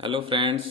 Hello friends,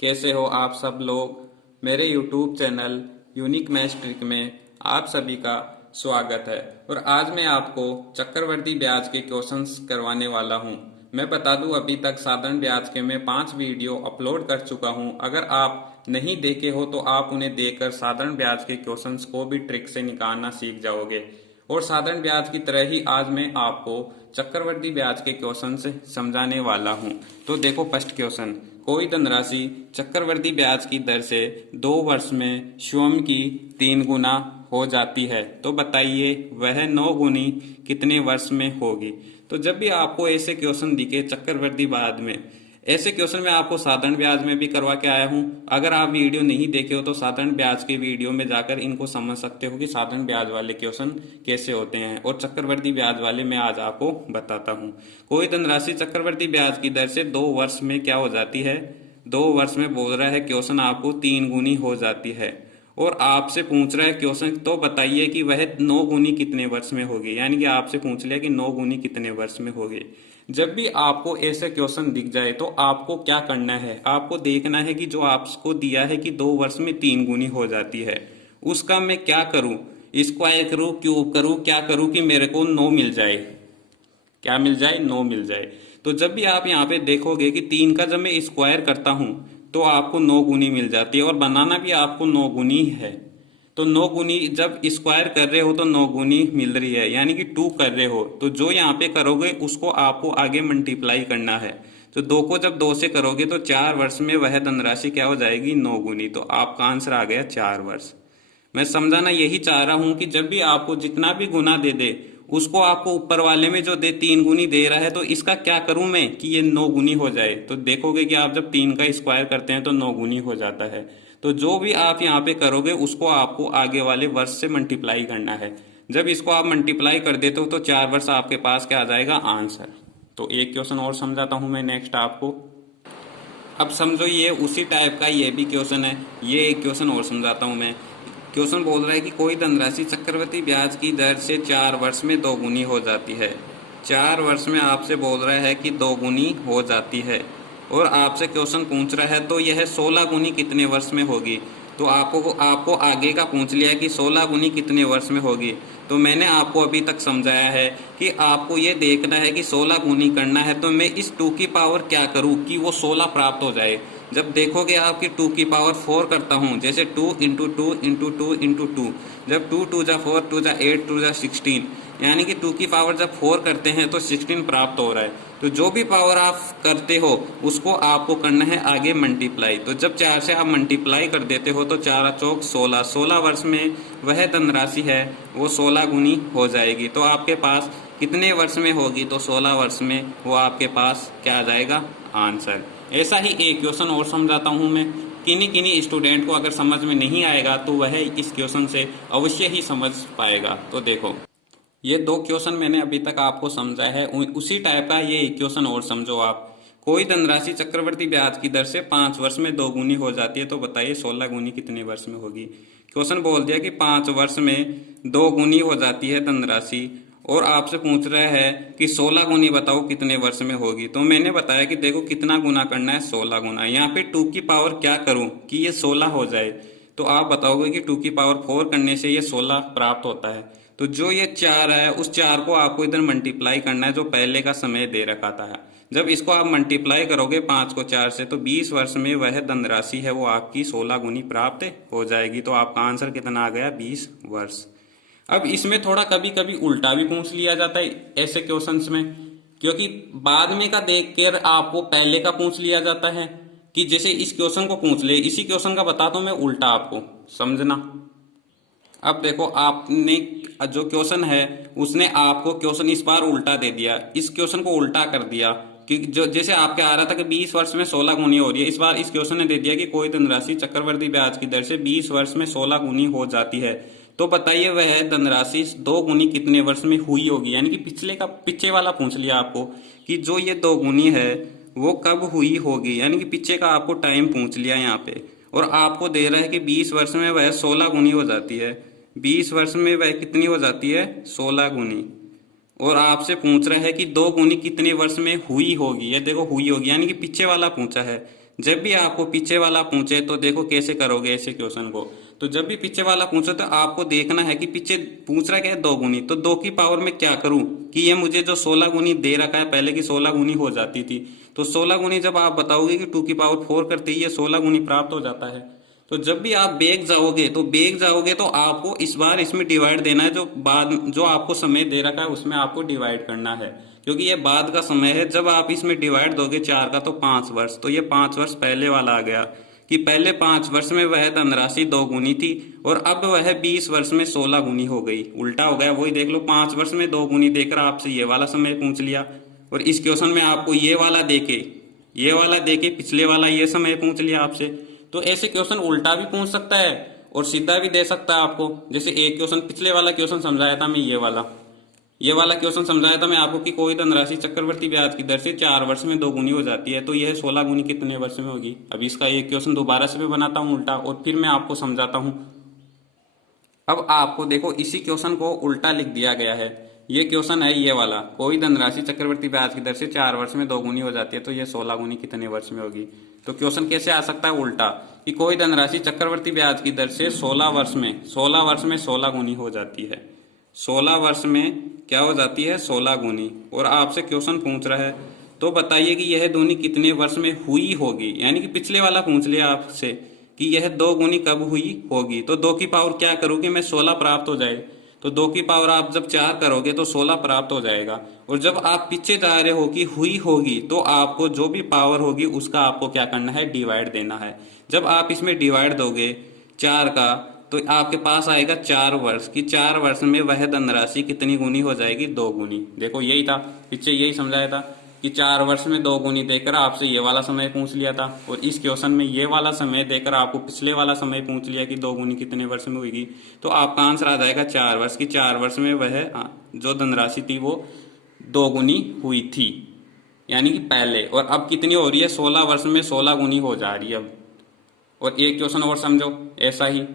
कैसे हो आप सब लोग। मेरे YouTube channel unique maths trick में आप सभी का स्वागत है। और आज मैं आपको चक्रवर्ती ब्याज के क्वेश्चंस करवाने वाला हूं। मैं बता दूं, अभी तक साधारण ब्याज के मैं 5 वीडियो अपलोड कर चुका हूं। अगर आप नहीं देखे हो तो आप उन्हें देखकर साधारण ब्याज के क्वेश्चंस को भी ट्रिक से निकालना सीख जाओगे। और साधारण ब्याज की तरह ही आज मैं आपको चक्रवर्ती ब्याज के क्वेश्चन से समझाने वाला हूं। तो देखो, फर्स्ट क्वेश्चन, कोई धनराशि चक्रवर्ती ब्याज की दर से 2 वर्ष में स्वयं की 3 गुना हो जाती है, तो बताइए वह 9 गुनी कितने वर्ष में होगी। तो जब भी आपको ऐसे क्वेश्चन दिखे चक्रवर्ती ब्याज में, ऐसे क्वेश्चन मैं आपको साधारण ब्याज में भी करवा के आया हूं। अगर आप वीडियो नहीं देखे हो तो साधारण ब्याज के वीडियो में जाकर इनको समझ सकते हो कि साधारण ब्याज वाले क्वेश्चन कैसे होते हैं। और चक्रवर्ती ब्याज वाले मैं आज आपको बताता हूं। कोई धनराशि चक्रवर्ती ब्याज की दर से 2 वर्ष में क्या हो जाती है, 2 वर्ष में बोल रहा है क्वेश्चन, आपको 3 गुनी हो जाती है। और आपसे पूछ रहा है क्वेश्चन, तो बताइए कि वह 9 गुनी कितने वर्ष में होगी। यानी कि आपसे पूछ लिया कि 9 गुनी कितने वर्ष में होगी। जब भी आपको ऐसे क्वेश्चन दिख जाए तो आपको क्या करना है, आपको देखना है कि जो आपको दिया है कि 2 वर्ष में 3 गुनी हो जाती है, उसका मैं क्या करूं, स्क्वायर करूं, क्यूब करूं, क्या करूं कि मेरे को 9 मिल जाए। क्या मिल जाए? 9 मिल जाए। तो जब भी आप यहाँ पे देखोगे कि 3 का जब मैं स्क्वायर करता हूं तो आपको 9 गुनी मिल जाती है। और बनाना भी आपको 9 गुनी है। तो 9 गुनी जब स्क्वायर कर रहे हो तो 9 गुनी मिल रही है, यानी कि 2 कर रहे हो। तो जो यहाँ पे करोगे उसको आपको आगे मल्टीप्लाई करना है। तो 2 को जब 2 से करोगे तो 4 वर्ष में वह धनराशि क्या हो जाएगी? 9 गुनी। तो आपका आंसर आ गया 4 वर्ष। मैं समझाना यही चाह रहा हूं कि जब भी आपको जितना भी गुना दे दे, उसको आपको ऊपर वाले में जो दे 3 गुनी दे रहा है, तो इसका क्या करूं मैं कि ये 9 गुनी हो जाए। तो देखोगे कि आप जब 3 का स्क्वायर करते हैं तो 9 गुनी हो जाता है। तो जो भी आप यहाँ पे करोगे उसको आपको आगे वाले वर्ष से मल्टीप्लाई करना है। जब इसको आप मल्टीप्लाई कर देते हो तो 4 वर्ष आपके पास क्या आ जाएगा? आंसर। तो एक क्वेश्चन और समझाता हूं मैं नेक्स्ट आपको। अब समझो ये उसी टाइप का ये भी क्वेश्चन है। ये एक क्वेश्चन और समझाता हूं मैं। क्वेश्चन बोल रहा है कि कोई धनराशि चक्रवृद्धि ब्याज की दर से 4 वर्ष में 2 गुनी हो जाती है। 4 वर्ष में आपसे बोल रहा है कि 2 गुनी हो जाती है। और आपसे क्वेश्चन पूछ रहा है तो यह 16 गुनी कितने वर्ष में होगी। तो आपको आगे का पूछ लिया कि 16 गुनी कितने वर्ष में होगी। तो मैंने आपको अभी तक समझाया है कि आपको ये देखना है कि 16 गुनी करना है, तो मैं इस 2 की पावर क्या करूं कि वो 16 प्राप्त हो जाए। जब देखोगे आपकी 2 की पावर 4 करता हूं, जैसे 2 इंटू 2 इंटू 2 इंटू 2, जब 2 2 जा 4, 2 जा 8, 2 जा 16, यानी कि 2 की पावर जब 4 करते हैं तो 16 प्राप्त हो रहा है। तो जो भी पावर आप करते हो उसको आपको करना है आगे मल्टीप्लाई। तो जब 4 से आप मल्टीप्लाई कर देते हो तो 4 चौक 16, 16 वर्ष में वह धनराशि है वो 16 गुनी हो जाएगी। तो आपके पास कितने वर्ष में होगी? तो 16 वर्ष में वो आपके पास क्या आ जाएगा? आंसर। ऐसा ही एक क्वेश्चन और समझाता हूं मैं। किन्हीं किन्हीं स्टूडेंट को अगर समझ में नहीं आएगा तो वह इस क्वेश्चन से अवश्य ही समझ पाएगा। तो देखो, ये 2 क्वेश्चन मैंने अभी तक आपको समझाया है, उसी टाइप का ये एक क्वेश्चन और समझो आप। कोई धनराशि चक्रवर्ती ब्याज की दर से 5 वर्ष में 2 गुनी हो जाती है, तो बताइए 16 गुनी कितने वर्ष में होगी। क्वेश्चन बोल दिया कि 5 वर्ष में 2 गुनी हो जाती है धनराशि, और आपसे पूछ रहा है कि 16 गुनी बताओ कितने वर्ष में होगी। तो मैंने बताया कि देखो कितना गुना करना है, 16 गुना। यहाँ पे 2 की पावर क्या करूं कि ये 16 हो जाए। तो आप बताओगे कि 2 की पावर 4 करने से ये 16 प्राप्त होता है। तो जो ये 4 है उस 4 को आपको इधर मल्टीप्लाई करना है जो पहले का समय दे रखा था। जब इसको आप मल्टीप्लाई करोगे 5 को 4 से, तो 20 वर्ष में वह धनराशि है वो आपकी 16 गुनी प्राप्त हो जाएगी। तो आपका आंसर कितना आ गया? 20 वर्ष। अब इसमें थोड़ा कभी कभी उल्टा भी पूछ लिया जाता है ऐसे क्वेश्चंस में, क्योंकि बाद में का देख कर आपको पहले का पूछ लिया जाता है। कि जैसे इस क्वेश्चन को पूछ ले, इसी क्वेश्चन का बताता हूं मैं उल्टा आपको, समझना। अब देखो, आपने जो क्वेश्चन है उसने आपको क्वेश्चन इस बार उल्टा दे दिया, इस क्वेश्चन को उल्टा कर दिया कि जो जैसे आपके आ रहा था कि 20 वर्ष में 16 गुनी हो रही है, इस बार इस क्वेश्चन ने दे दिया कि कोई धनराशि चक्रवर्ती ब्याज की दर से 20 वर्ष में 16 गुनी हो जाती है। तो बताइए वह धनराशि 2 गुनी कितने वर्ष में हुई होगी। यानी कि पीछे वाला पूछ लिया आपको कि जो ये 2 गुनी है वो कब हुई होगी, यानी कि पीछे का आपको टाइम पूछ लिया यहाँ पे। और आपको दे रहा है कि 20 वर्ष में वह 16 गुनी हो जाती है। 20 वर्ष में वह कितनी हो जाती है? 16 गुनी। और आपसे पूछ रहा है कि 2 गुनी कितने वर्ष में हुई होगी। ये देखो हुई होगी, यानी कि पीछे वाला पूछा है। जब भी आपको पीछे वाला पूछे तो देखो कैसे करोगे ऐसे क्वेश्चन को। तो जब भी पीछे वाला पूछे तो आपको देखना है कि पीछे पूछ रहा क्या है, 2 गुनी, तो 2 की पावर में क्या करूं कि ये मुझे जो 16 गुनी दे रखा है, पहले की 16 गुनी हो जाती थी, तो 16 गुनी जब आप बताओगे कि 2 की पावर 4 करते ही ये 16 गुनी प्राप्त हो जाता है। तो जब भी आप बेग जाओगे तो आपको इस बार इसमें डिवाइड देना है, जो आपको समय दे रखा है उसमें आपको डिवाइड करना है, क्योंकि ये बाद का समय है। जब आप इसमें डिवाइड दोगे 4 का तो 5 वर्ष, तो ये 5 वर्ष पहले वाला आ गया कि पहले 5 वर्ष में वह धनराशि 2 गुनी थी और अब वह 20 वर्ष में 16 गुनी हो गई। उल्टा हो गया, वही देख लो, 5 वर्ष में 2 गुनी देकर आपसे ये वाला समय पूछ लिया, और इस क्वेश्चन में आपको ये वाला देके पिछले वाला ये समय पूछ लिया आपसे। तो ऐसे क्वेश्चन उल्टा भी पूछ सकता है और सीधा भी दे सकता है आपको। जैसे एक क्वेश्चन, पिछले वाला क्वेश्चन समझाया था मैं, ये वाला क्वेश्चन समझाया था मैं आपको कि कोई धनराशि चक्रवर्ती ब्याज की दर से 4 वर्ष में 2 गुनी हो जाती है, तो यह 16 गुनी कितने वर्ष में होगी। अब इसका एक क्वेश्चन दोबारा से मैं बनाता हूं उल्टा, और फिर मैं आपको समझाता हूं। अब आपको देखो इसी क्वेश्चन को उल्टा लिख दिया गया है। ये क्वेश्चन है ये वाला, कोई धनराशि चक्रवर्ती ब्याज की दर से 4 वर्ष में 2 गुनी हो जाती है, तो ये 16 गुनी कितने वर्ष में होगी। तो क्वेश्चन कैसे आ सकता है उल्टा कि कोई धनराशि चक्रवर्ती ब्याज की दर से 16 वर्ष में 16 गुनी हो जाती है। 16 वर्ष में क्या हो जाती है, 16 गुनी। और आपसे क्वेश्चन पूछ रहा है तो बताइए कि यह दूनी कितने वर्ष में हुई होगी, यानी कि पिछले वाला पूछ लिया आपसे कि यह 2 गुनी कब हुई होगी। तो 2 की पावर क्या करोगे, मैं 16 प्राप्त हो जाए, तो 2 की पावर आप जब 4 करोगे तो 16 प्राप्त हो जाएगा। और जब आप पीछे जा रहे हो कि हुई होगी, तो आपको जो भी पावर होगी उसका आपको क्या करना है, डिवाइड देना है। जब आप इसमें डिवाइड दोगे 4 का, तो आपके पास आएगा 4 वर्ष कि 4 वर्ष में वह धनराशि कितनी गुनी हो जाएगी, 2 गुनी। देखो यही था, पीछे यही समझाया था कि 4 वर्ष में 2 गुनी देकर आपसे ये वाला समय पूछ लिया था, और इस क्वेश्चन में ये वाला समय देकर आपको पिछले वाला समय पूछ लिया कि 2 गुनी कितने वर्ष में होगी। तो आपका आंसर आ जाएगा 4 वर्ष कि 4 वर्ष में वह जो धनराशि थी वो 2 गुनी हुई थी, यानी कि पहले। और अब कितनी हो रही है, 16 वर्ष में 16 गुनी हो जा रही है अब। और एक क्वेश्चन और समझो, ऐसा ही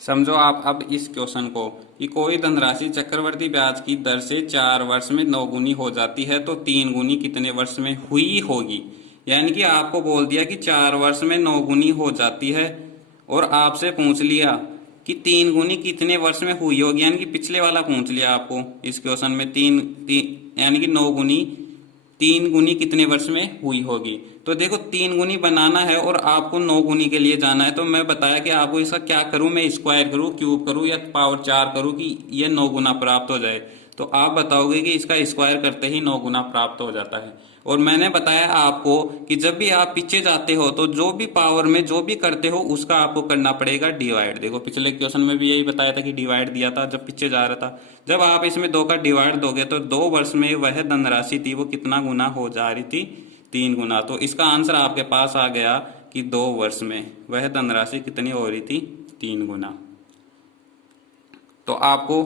समझो आप अब इस क्वेश्चन को कि कोई धनराशि चक्रवर्ती ब्याज की दर से 4 वर्ष में 9 गुनी हो जाती है, तो 3 गुनी कितने वर्ष में हुई होगी। यानी कि आपको बोल दिया कि 4 वर्ष में 9 गुनी हो जाती है, और आपसे पूछ लिया कि 3 गुनी कितने वर्ष में हुई होगी, यानी कि पिछले वाला पूछ लिया आपको इस क्वेश्चन में। यानी कि 9 गुनी 3 गुनी कितने वर्ष में हुई होगी। तो देखो 3 गुनी बनाना है और आपको 9 गुनी के लिए जाना है, तो मैं बताया कि आपको इसका क्या करूं, मैं स्क्वायर करूं, क्यूब करूं या पावर 4 करूं कि ये 9 गुना प्राप्त हो जाए। तो आप बताओगे कि इसका स्क्वायर करते ही 9 गुना प्राप्त हो जाता है। और मैंने बताया आपको कि जब भी आप पीछे जाते हो तो जो भी पावर में जो भी करते हो उसका आपको करना पड़ेगा डिवाइड। देखो पिछले क्वेश्चन में भी यही बताया था कि डिवाइड दिया था जब पीछे जा रहा था। जब आप इसमें 2 का डिवाइड दोगे तो 2 वर्ष में वह धनराशि थी वो कितना गुना हो जा रही थी, 3 गुना। तो इसका आंसर आपके पास आ गया कि 2 वर्ष में वह धनराशि कितनी हो रही थी, 3 गुना। तो आपको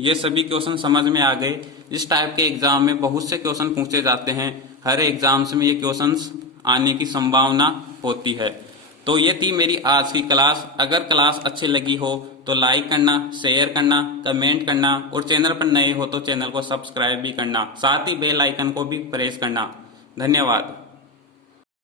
ये सभी क्वेश्चन समझ में आ गए। इस टाइप के एग्जाम में बहुत से क्वेश्चन पूछे जाते हैं, हर एग्जाम्स में ये क्वेश्चंस आने की संभावना होती है। तो ये थी मेरी आज की क्लास। अगर क्लास अच्छी लगी हो तो लाइक करना, शेयर करना, कमेंट करना, और चैनल पर नए हो तो चैनल को सब्सक्राइब भी करना, साथ ही बेल आइकन को भी प्रेस करना। धन्यवाद।